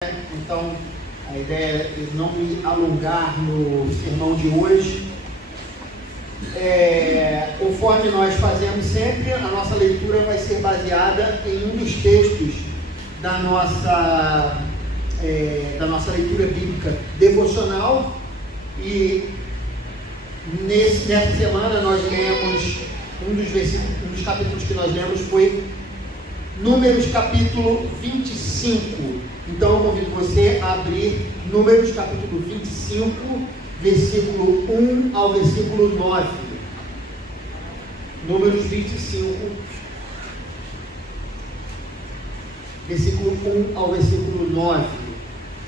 Então, a ideia é não me alongar no sermão de hoje. Conforme nós fazemos sempre, a nossa leitura vai ser baseada em um dos textos da nossa leitura bíblica devocional. E nessa semana nós lemos um dos capítulos que nós lemos foi Números capítulo 25. Então eu convido você a abrir Números capítulo 25, versículo 1 ao versículo 9. Números 25, versículo 1 ao versículo 9.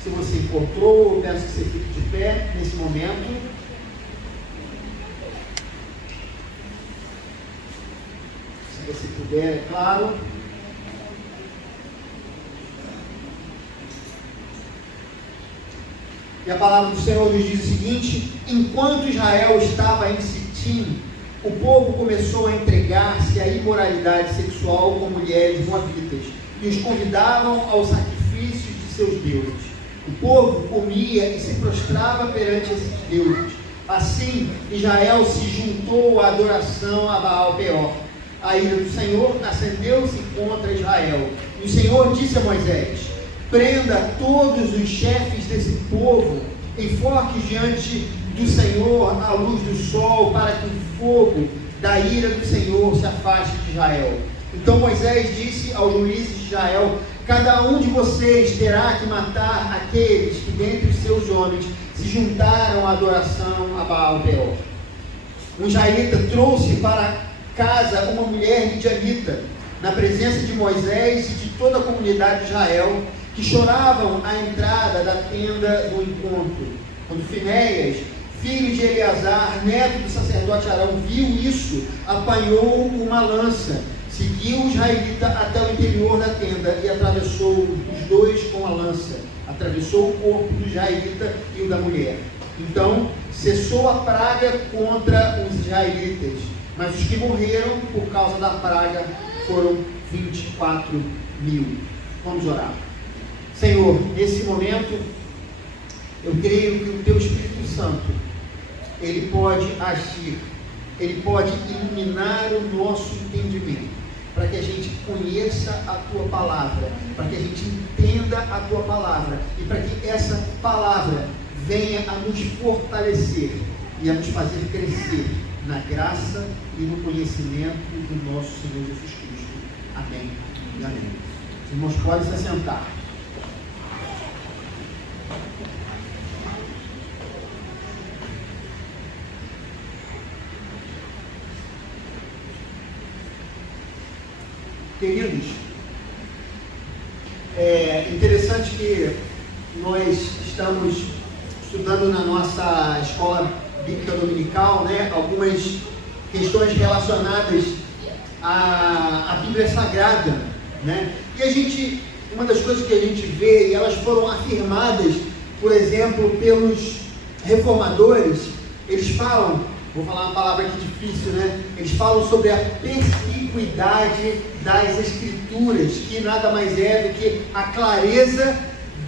Se você encontrou, eu peço que você fique de pé nesse momento. Se você puder, é claro. E a palavra do Senhor nos diz o seguinte: enquanto Israel estava em Sitim, o povo começou a entregar-se à imoralidade sexual com mulheres moabitas e os convidavam aos sacrifícios de seus deuses. O povo comia e se prostrava perante esses deuses. Assim, Israel se juntou à adoração a Baal-Peor. A ira do Senhor acendeu-se contra Israel. E o Senhor disse a Moisés: prenda todos os chefes desse povo, enfoque diante do Senhor à luz do sol, para que o fogo da ira do Senhor se afaste de Israel. Então Moisés disse aos juízes de Israel: cada um de vocês terá que matar aqueles que dentre os seus homens se juntaram à adoração a Baal-Peor. Um israelita trouxe para casa uma mulher midianita, na presença de Moisés e de toda a comunidade de Israel, que choravam à entrada da tenda do encontro. Quando Finéias, filho de Eleazar, neto do sacerdote Arão, viu isso, apanhou uma lança, seguiu o israelita até o interior da tenda e atravessou os dois com a lança, atravessou o corpo do israelita e o da mulher. Então cessou a praga contra os israelitas, mas os que morreram por causa da praga foram 24 mil. Vamos orar. Senhor, nesse momento, eu creio que o Teu Espírito Santo, Ele pode agir, Ele pode iluminar o nosso entendimento, para que a gente conheça a Tua Palavra, para que a gente entenda a Tua Palavra, e para que essa Palavra venha a nos fortalecer e a nos fazer crescer na graça e no conhecimento do nosso Senhor Jesus Cristo. Amém e amém. Os irmãos podem se assentar. Queridos, é interessante que nós estamos estudando na nossa escola bíblica dominical, algumas questões relacionadas à Bíblia Sagrada, E uma das coisas que a gente vê, e elas foram afirmadas, por exemplo, pelos reformadores, eles falam, vou falar uma palavra aqui difícil, Eles falam sobre a perspicuidade das Escrituras, que nada mais é do que a clareza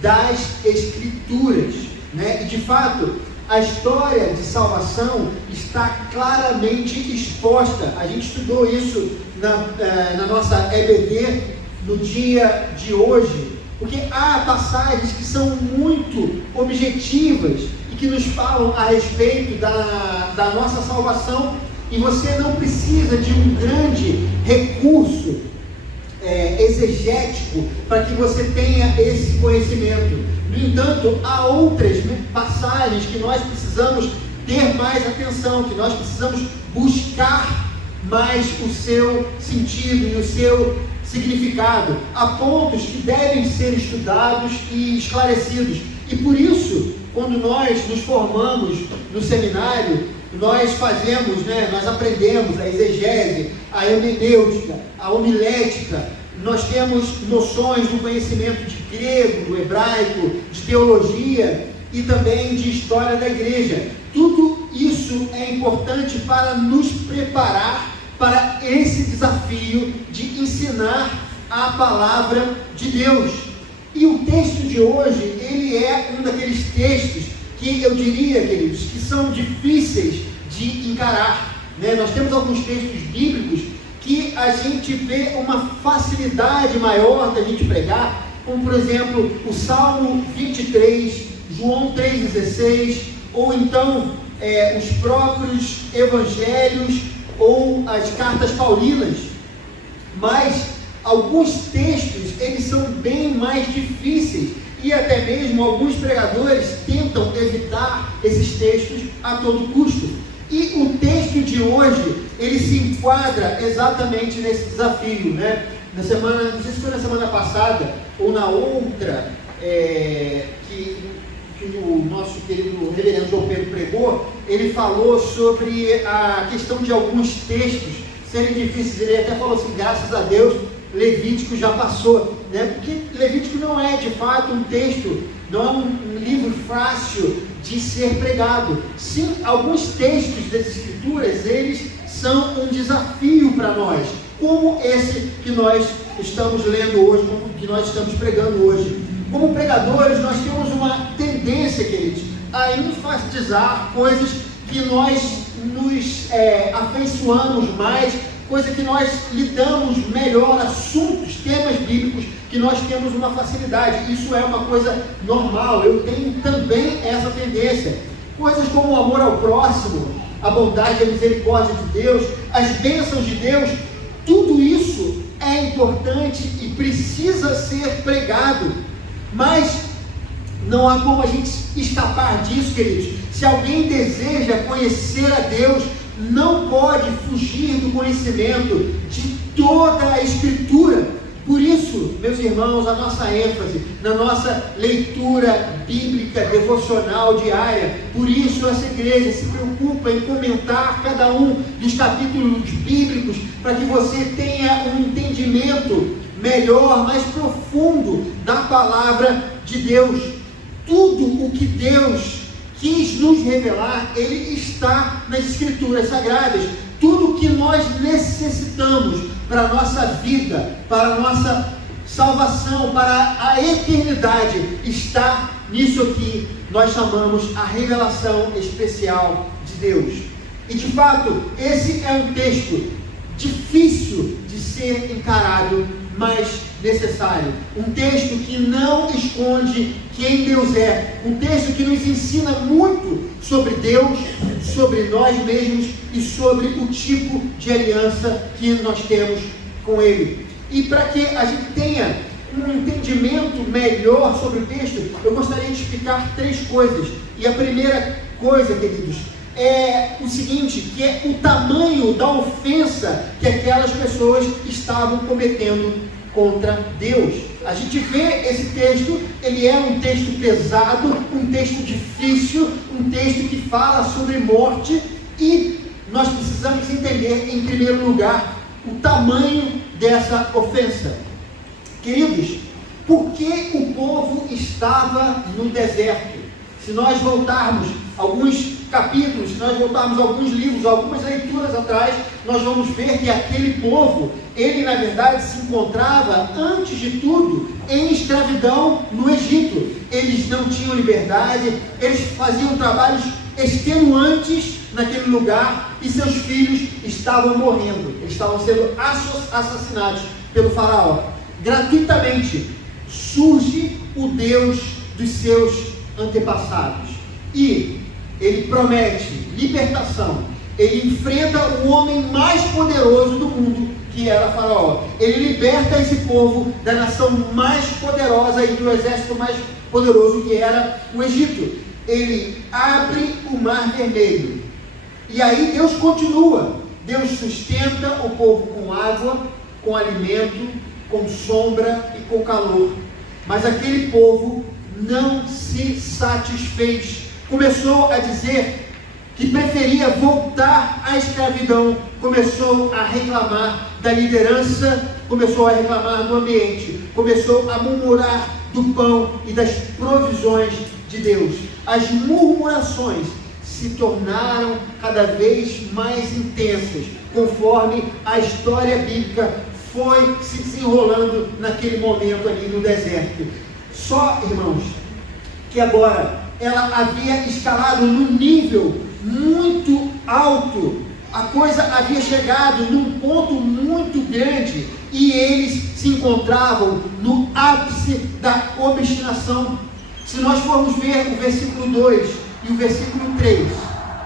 das Escrituras, E de fato, a história de salvação está claramente exposta. A gente estudou isso na nossa EBD no dia de hoje, porque há passagens que são muito objetivas e que nos falam a respeito da nossa salvação, e você não precisa de um grande recurso exegético para que você tenha esse conhecimento. No entanto, há outras passagens que nós precisamos ter mais atenção, que nós precisamos buscar mais o seu sentido e o seu significado. Há pontos que devem ser estudados e esclarecidos. E por isso, quando nós nos formamos no seminário, nós fazemos, nós aprendemos a exegese, a hermenêutica, a homilética. Nós temos noções do conhecimento de grego, do hebraico, de teologia e também de história da igreja. Tudo isso é importante para nos preparar para esse desafio de ensinar a palavra de Deus. E o texto de hoje, ele é um daqueles textos que eu diria, queridos, que são difíceis de encarar, né? Nós temos alguns textos bíblicos que a gente vê uma facilidade maior da gente pregar, como por exemplo o Salmo 23, João 3,16, ou então os próprios evangelhos ou as cartas paulinas. Mas alguns textos, eles são bem mais difíceis, e até mesmo alguns pregadores tentam evitar esses textos a todo custo. E o texto de hoje, ele se enquadra exatamente nesse desafio, né? Na semana, não sei se foi na semana passada ou na outra, que o nosso querido reverendo João Pedro pregou, ele falou sobre a questão de alguns textos serem difíceis. Ele até falou assim, graças a Deus, Levítico já passou, né? Porque Levítico não é de fato um texto, não é um livro fácil de ser pregado. Sim, alguns textos das Escrituras, eles são um desafio para nós, como esse que nós estamos lendo hoje, como que nós estamos pregando hoje. Como pregadores, nós temos uma tendência, queridos, a enfatizar coisas que nós nos afeiçoamos mais, coisa que nós lidamos melhor, assuntos, temas bíblicos que nós temos uma facilidade. Isso é uma coisa normal, eu tenho também essa tendência. Coisas como o amor ao próximo, a bondade e a misericórdia de Deus, as bênçãos de Deus, tudo isso é importante e precisa ser pregado, mas não há como a gente escapar disso, queridos. Se alguém deseja conhecer a Deus, não pode fugir do conhecimento de toda a Escritura. Por isso, meus irmãos, a nossa ênfase na nossa leitura bíblica, devocional diária, por isso essa igreja se preocupa em comentar cada um dos capítulos bíblicos, para que você tenha um entendimento melhor, mais profundo da palavra de Deus. Tudo o que Deus quis nos revelar, ele está nas Escrituras Sagradas. Tudo que nós necessitamos para a nossa vida, para a nossa salvação, para a eternidade, está nisso aqui. Nós chamamos a revelação especial de Deus. E de fato, esse é um texto difícil de ser encarado, mas necessário. Um texto que não esconde quem Deus é. Um texto que nos ensina muito sobre Deus, sobre nós mesmos e sobre o tipo de aliança que nós temos com Ele. E para que a gente tenha um entendimento melhor sobre o texto, eu gostaria de explicar 3 coisas. E a primeira coisa, queridos, é o seguinte, que é o tamanho da ofensa que aquelas pessoas estavam cometendo contra Deus. A gente vê esse texto, ele é um texto pesado, um texto difícil, um texto que fala sobre morte, e nós precisamos entender, em primeiro lugar, o tamanho dessa ofensa. Queridos, por que o povo estava no deserto? Se nós voltarmos alguns capítulos, se nós voltarmos alguns livros, algumas leituras atrás, nós vamos ver que aquele povo, ele na verdade se encontrava, antes de tudo, em escravidão no Egito. Eles não tinham liberdade, eles faziam trabalhos extenuantes naquele lugar, e seus filhos estavam morrendo, eles estavam sendo assassinados pelo faraó. Gratuitamente surge o Deus dos seus antepassados, e ele promete libertação. Ele enfrenta o homem mais poderoso do mundo, que era Faraó. Ele liberta esse povo da nação mais poderosa e do exército mais poderoso, que era o Egito. Ele abre o Mar Vermelho. E aí Deus continua. Deus sustenta o povo com água, com alimento, com sombra e com calor. Mas aquele povo não se satisfez. Começou a dizer que preferia voltar à escravidão, começou a reclamar da liderança, começou a reclamar do ambiente, começou a murmurar do pão e das provisões de Deus. As murmurações se tornaram cada vez mais intensas, conforme a história bíblica foi se desenrolando naquele momento ali no deserto. Só, irmãos, que agora ela havia escalado num nível muito alto, a coisa havia chegado num ponto muito grande e eles se encontravam no ápice da obstinação. Se nós formos ver o versículo 2 e o versículo 3,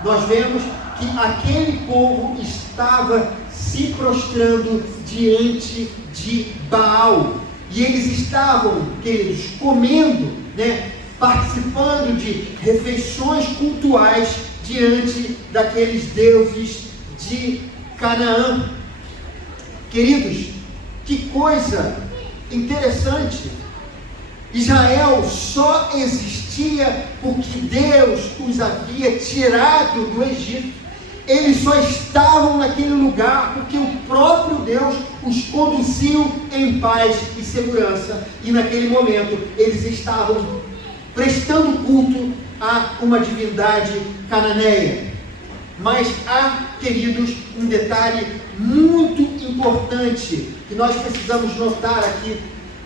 nós vemos que aquele povo estava se prostrando diante de Baal. E eles estavam, queridos, comendo, participando de refeições cultuais diante daqueles deuses de Canaã. Queridos, que coisa interessante! Israel só existia porque Deus os havia tirado do Egito. Eles só estavam naquele lugar porque o próprio Deus os conduziu em paz e segurança. E naquele momento eles estavam prestando culto a uma divindade cananeia. Mas há, queridos, um detalhe muito importante que nós precisamos notar aqui.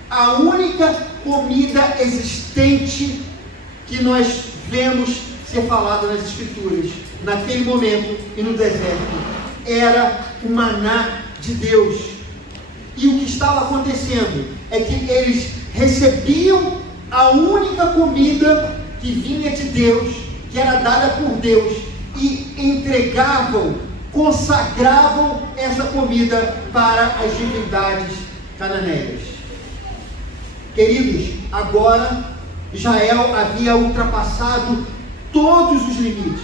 A única comida existente que nós vemos ser falada nas Escrituras, naquele momento e no deserto, era o maná de Deus. E o que estava acontecendo é que eles recebiam a única comida que vinha de Deus, que era dada por Deus, e entregavam, consagravam essa comida para as divindades cananeias. Queridos, agora Israel havia ultrapassado todos os limites,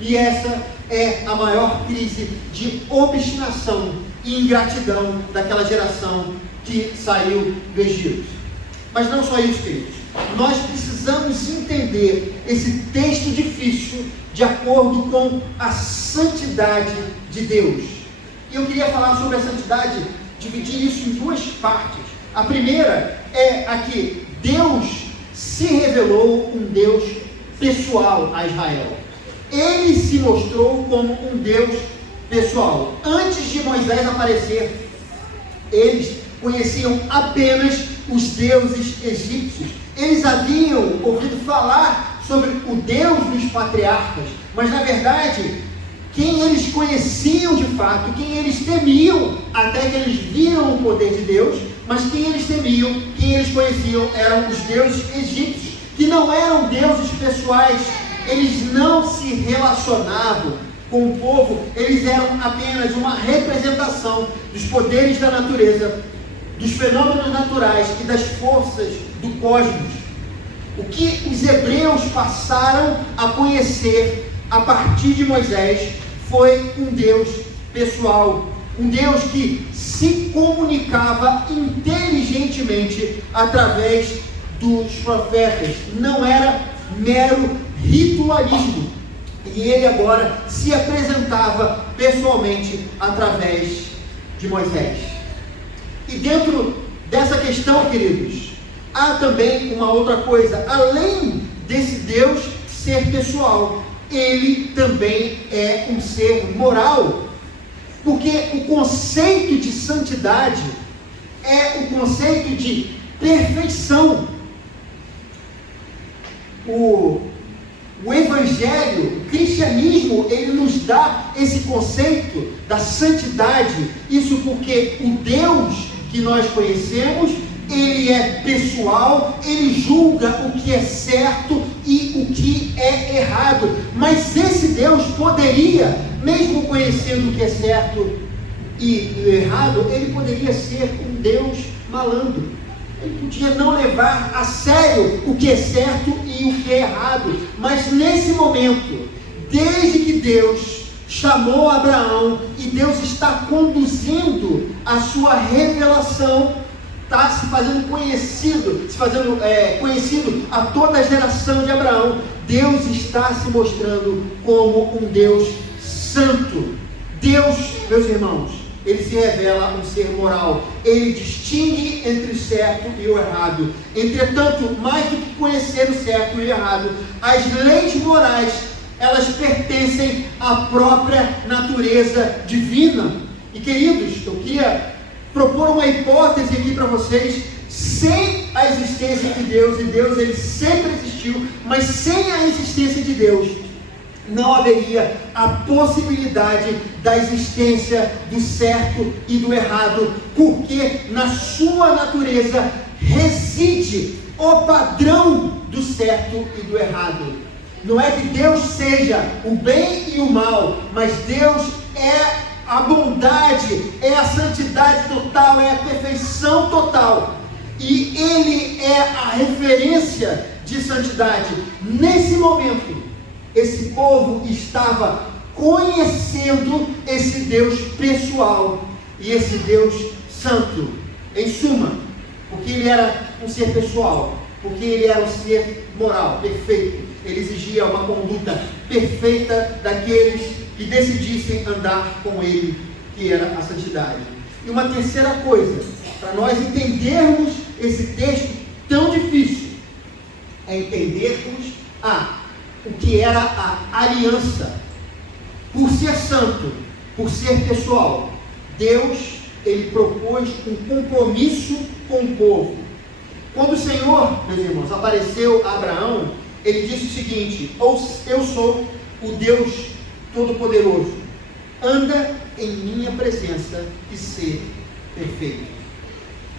e essa é a maior crise de obstinação e ingratidão daquela geração que saiu do Egito. Mas não só isso, queridos, nós precisamos entender esse texto difícil de acordo com a santidade de Deus. E eu queria falar sobre a santidade, dividir isso em duas partes. A primeira é aqui: Deus se revelou um Deus pessoal a Israel. Ele se mostrou como um Deus pessoal. Antes de Moisés aparecer, eles conheciam apenas os deuses egípcios. Eles haviam ouvido falar sobre o Deus dos patriarcas, mas na verdade, quem eles conheciam de fato, quem eles temiam, até que eles viram o poder de Deus, mas quem eles temiam, quem eles conheciam, eram os deuses egípcios, que não eram deuses pessoais. Eles não se relacionavam com o povo, eles eram apenas uma representação dos poderes da natureza, dos fenômenos naturais e das forças do cosmos. O que os hebreus passaram a conhecer a partir de Moisés foi um Deus pessoal, um Deus que se comunicava inteligentemente através dos profetas. Não era mero ritualismo, e ele agora se apresentava pessoalmente através de Moisés. E dentro dessa questão, queridos, há também uma outra coisa. Além desse Deus ser pessoal, ele também é um ser moral, porque o conceito de santidade é o conceito de perfeição. O Evangelho, o cristianismo, ele nos dá esse conceito da santidade. Isso porque o Deus que nós conhecemos, ele é pessoal, ele julga o que é certo e o que é errado. Mas esse Deus poderia, mesmo conhecendo o que é certo e o errado, ele poderia ser um Deus malandro. Ele podia não levar a sério o que é certo e o que é errado. Mas nesse momento, desde que Deus chamou Abraão e Deus está conduzindo a sua revelação, está se fazendo conhecido, conhecido a toda a geração de Abraão, Deus está se mostrando como um Deus santo. Deus, meus irmãos, ele se revela um ser moral. Ele distingue entre o certo e o errado. Entretanto, mais do que conhecer o certo e o errado, as leis morais, elas pertencem à própria natureza divina. E queridos, eu queria propor uma hipótese aqui para vocês. Sem a existência de Deus, e Deus ele sempre existiu, mas sem a existência de Deus, não haveria a possibilidade da existência do certo e do errado, porque na sua natureza reside o padrão do certo e do errado. Não é que Deus seja o bem e o mal, mas Deus é a bondade, é a santidade total, é a perfeição total. E Ele é a referência de santidade. Nesse momento, esse povo estava conhecendo esse Deus pessoal e esse Deus santo. Em suma, porque Ele era um ser pessoal, porque Ele era um ser moral, perfeito. Ele exigia uma conduta perfeita daqueles que decidissem andar com Ele, que era a santidade. E uma terceira coisa, para nós entendermos esse texto tão difícil, é entendermos o que era a aliança. Por ser santo, por ser pessoal, Deus, Ele propôs um compromisso com o povo. Quando o Senhor, meus irmãos, apareceu a Abraão, Ele disse o seguinte: eu sou o Deus Todo-Poderoso, anda em minha presença e ser perfeito.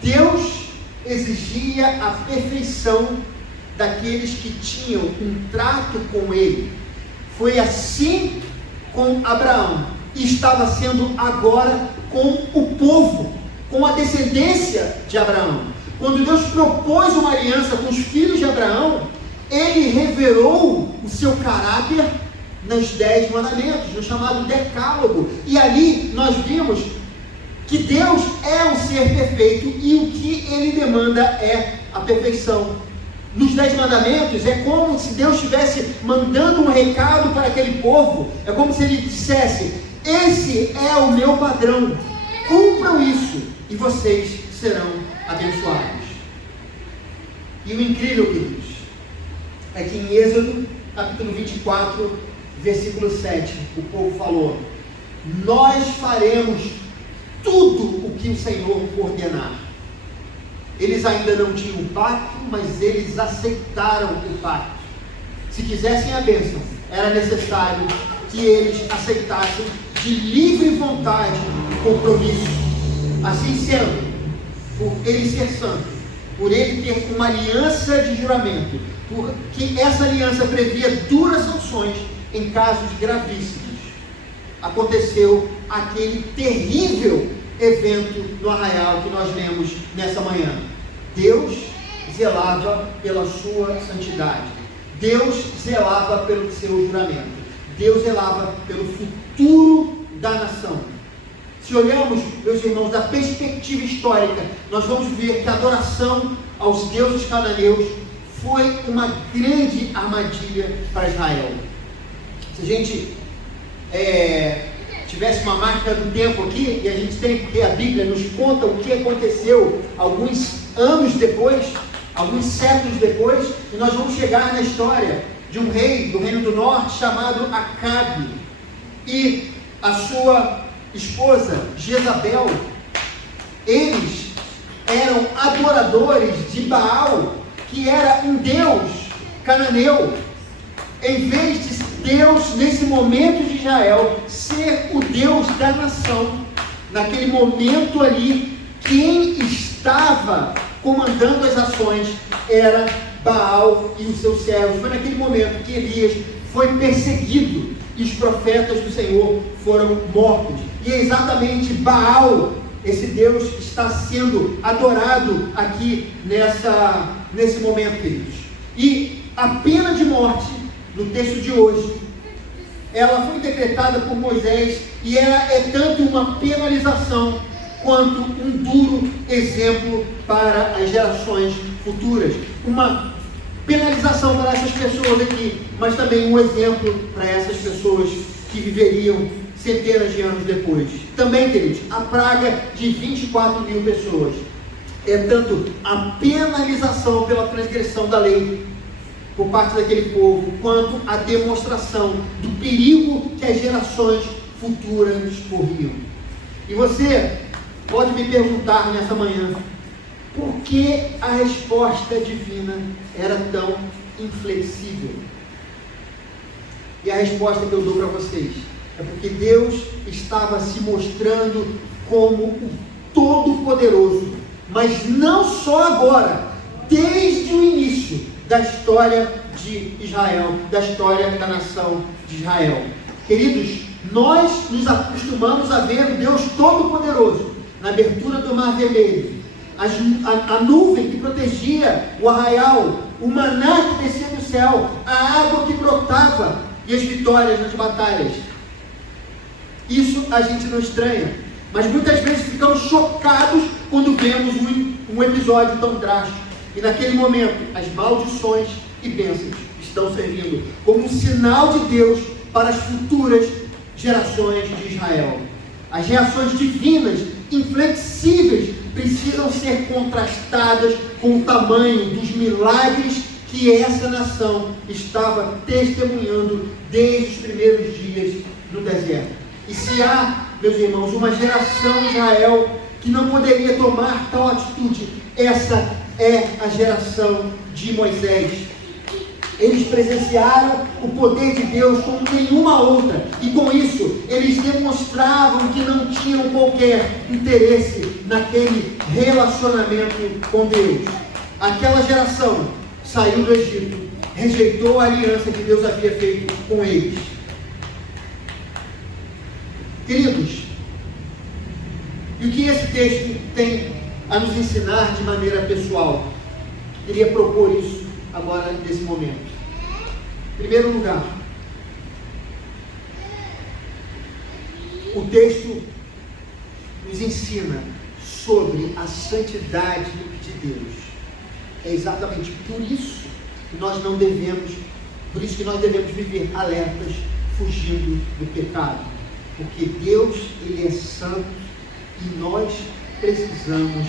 Deus exigia a perfeição daqueles que tinham um trato com Ele. Foi assim com Abraão, e estava sendo agora com o povo, com a descendência de Abraão. Quando Deus propôs uma aliança com os filhos de Abraão, Ele revelou o seu caráter nos 10 mandamentos, no chamado Decálogo. E ali nós vimos que Deus é um ser perfeito e o que Ele demanda é a perfeição. Nos 10 mandamentos é como se Deus estivesse mandando um recado para aquele povo. É como se Ele dissesse: esse é o meu padrão, cumpram isso e vocês serão abençoados. E o incrível, queridos, é que em Êxodo capítulo 24, versículo 7, o povo falou: nós faremos tudo o que o Senhor ordenar. Eles ainda não tinham um pacto, mas eles aceitaram o pacto. Se quisessem a bênção, era necessário que eles aceitassem de livre vontade o compromisso. Assim sendo, por Ele ser santo, por Ele ter uma aliança de juramento, porque essa aliança previa duras sanções em casos gravíssimos, aconteceu aquele terrível evento no arraial que nós lemos nessa manhã. Deus zelava pela sua santidade, Deus zelava pelo seu juramento, Deus zelava pelo futuro da nação. Se olhamos, meus irmãos, da perspectiva histórica, nós vamos ver que a adoração aos deuses cananeus foi uma grande armadilha para Israel. Se a gente tivesse uma máquina do tempo aqui, e a gente tem, porque a Bíblia nos conta o que aconteceu alguns anos depois, alguns séculos depois, e nós vamos chegar na história de um rei do Reino do Norte chamado Acabe e a sua esposa Jezabel. Eles eram adoradores de Baal, que era um deus cananeu. Em vez de Deus, nesse momento de Israel, ser o Deus da nação, naquele momento ali, quem estava comandando as ações era Baal e os seus servos. Foi naquele momento que Elias foi perseguido e os profetas do Senhor foram mortos. E é exatamente Baal, esse Deus, que está sendo adorado aqui nesse momento, queridos. E a pena de morte, no texto de hoje, ela foi decretada por Moisés, e ela é tanto uma penalização quanto um duro exemplo para as gerações futuras. Uma penalização para essas pessoas aqui, mas também um exemplo para essas pessoas que viveriam centenas de anos depois. Também, queridos, a praga de 24 mil pessoas é tanto a penalização pela transgressão da lei por parte daquele povo, quanto a demonstração do perigo que as gerações futuras corriam. E você pode me perguntar nessa manhã: Por que a resposta divina era tão inflexível? E a resposta que eu dou para vocês é porque Deus estava se mostrando como o Todo-Poderoso, mas não só agora, desde o início da história de Israel, da história da nação de Israel. Queridos, nós nos acostumamos a ver o Deus Todo-Poderoso na abertura do Mar Vermelho, a nuvem que protegia o arraial, o maná que descia do céu, a água que brotava e as vitórias nas batalhas. Isso a gente não estranha, mas muitas vezes ficamos chocados quando vemos um episódio tão drástico. E naquele momento, as maldições e bênçãos estão servindo como um sinal de Deus para as futuras gerações de Israel. As reações divinas, inflexíveis, precisam ser contrastadas com o tamanho dos milagres que essa nação estava testemunhando desde os primeiros dias no deserto. E se há, meus irmãos, uma geração de Israel que não poderia tomar tal atitude, essa é a geração de Moisés. Eles presenciaram o poder de Deus como nenhuma outra, e com isso eles demonstravam que não tinham qualquer interesse naquele relacionamento com Deus. Aquela geração saiu do Egito, rejeitou a aliança que Deus havia feito com eles. Queridos, e o que esse texto tem a nos ensinar de maneira pessoal? Queria propor isso agora nesse momento. Em primeiro lugar, o texto nos ensina sobre a santidade de Deus. É exatamente por isso que nós não devemos, por isso que nós devemos viver alertas, fugindo do pecado. Porque Deus, Ele é santo e nós precisamos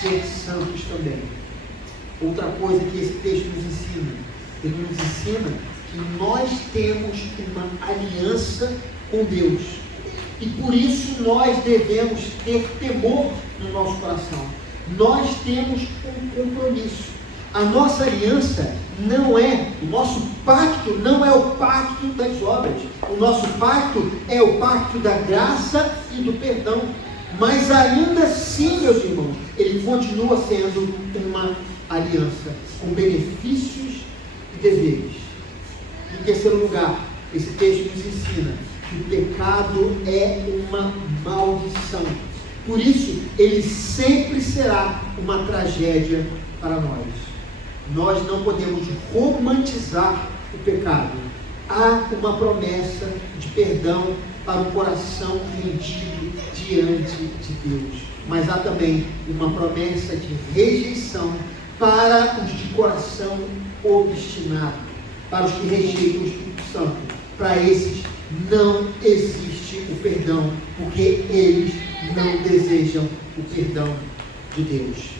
ser santos também. Outra coisa que esse texto nos ensina, ele nos ensina que nós temos uma aliança com Deus. E por isso nós devemos ter temor no nosso coração. Nós temos um compromisso. A nossa aliança não é, o nosso pacto não é o pacto das obras. O nosso pacto é o pacto da graça e do perdão. Mas ainda assim, meus irmãos, ele continua sendo uma aliança com benefícios e deveres. Em terceiro lugar, esse texto nos ensina que o pecado é uma maldição. Por isso, ele sempre será uma tragédia para nós. Nós não podemos romantizar o pecado. Há uma promessa de perdão para um coração rendido diante de Deus. Mas há também uma promessa de rejeição para os de coração obstinado, para os que rejeitam o Espírito Santo. Para esses não existe o perdão, porque eles não desejam o perdão de Deus.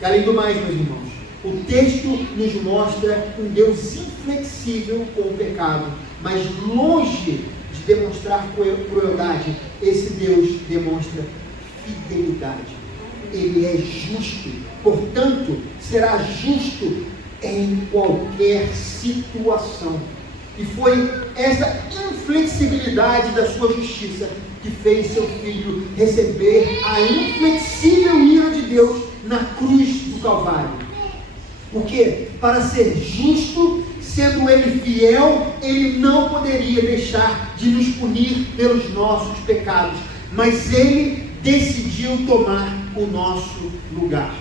E além do mais, meus irmãos, o texto nos mostra um Deus inflexível com o pecado, mas longe de demonstrar crueldade, esse Deus demonstra fidelidade. Ele é justo, portanto, será justo em qualquer situação. E foi essa inflexibilidade da sua justiça que fez seu filho receber a inflexível ira de Deus na cruz do Calvário. Porque para ser justo, sendo ele fiel, ele não poderia deixar de nos punir pelos nossos pecados, mas ele decidiu tomar o nosso lugar.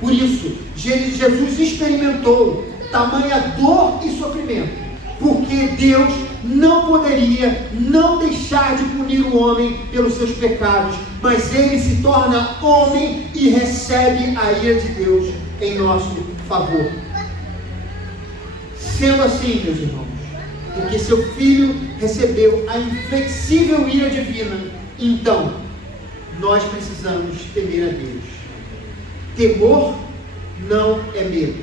Por isso, Jesus experimentou tamanha dor e sofrimento, porque Deus não poderia não deixar de punir o homem pelos seus pecados, mas ele se torna homem e recebe a ira de Deus em nosso favor. Sendo assim, meus irmãos, porque seu filho recebeu a inflexível ira divina, então nós precisamos temer a Deus. Temor não é medo.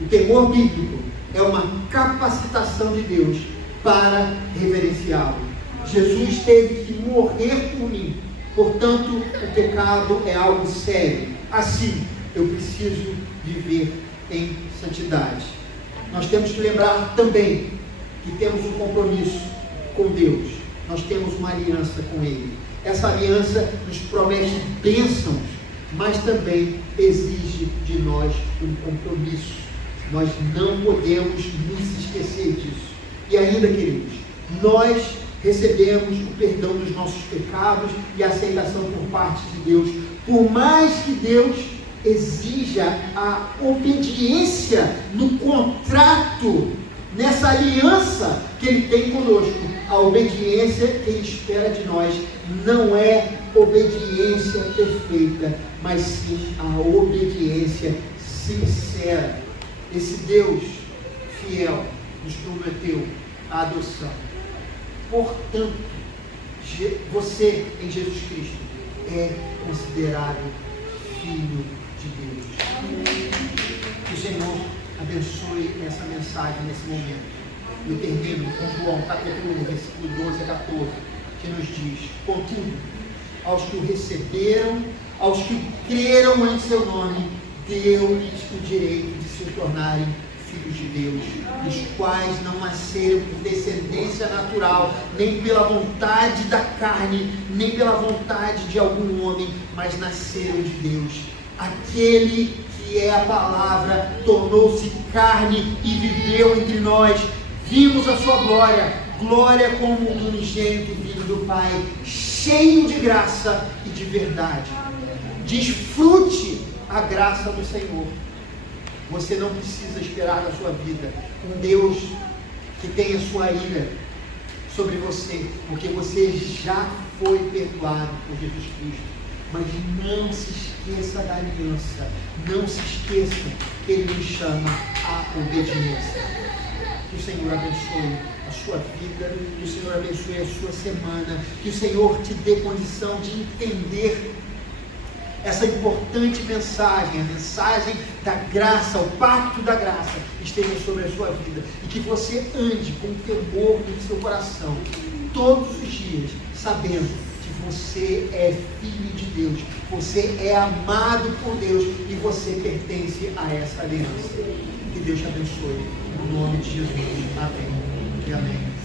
O temor bíblico é uma capacitação de Deus para reverenciá-lo. Jesus teve que morrer por mim, portanto o pecado é algo sério. Assim, eu preciso viver em santidade. Nós temos que lembrar também que temos um compromisso com Deus. Nós temos uma aliança com Ele. Essa aliança nos promete bênçãos, mas também exige de nós um compromisso. Nós não podemos nos esquecer disso. E ainda, queridos, nós recebemos o perdão dos nossos pecados e a aceitação por parte de Deus. Por mais que Deus exija a obediência no contrato, nessa aliança que Ele tem conosco, a obediência que Ele espera de nós não é obediência perfeita, mas sim a obediência sincera. Esse Deus fiel nos prometeu a adoção. Portanto, você em Jesus Cristo é considerado filho de Deus. Que o Senhor abençoe essa mensagem nesse momento. Eu termino com João capítulo 1, versículo 12 a 14, que nos diz: contudo, aos que o receberam, aos que creram em seu nome, deu-lhes o direito de se tornarem filhos de Deus, os quais não nasceram por descendência natural, nem pela vontade da carne, nem pela vontade de algum homem, mas nasceram de Deus. Aquele que é a palavra tornou-se carne e viveu entre nós. Vimos a sua glória, glória como do unigênito vindo do Pai, cheio de graça e de verdade. Desfrute a graça do Senhor. Você não precisa esperar na sua vida um Deus que tenha sua ira sobre você, porque você já foi perdoado por Jesus Cristo. Mas não se esqueça da aliança, não se esqueça que Ele nos chama à obediência. Que o Senhor abençoe a sua vida, que o Senhor abençoe a sua semana, que o Senhor te dê condição de entender essa importante mensagem, a mensagem da graça, o pacto da graça, esteja sobre a sua vida, e que você ande com temor no seu coração, todos os dias, sabendo que você é filho de Deus, você é amado por Deus, e você pertence a essa aliança. Que Deus te abençoe, no nome de Jesus. Amém e amém.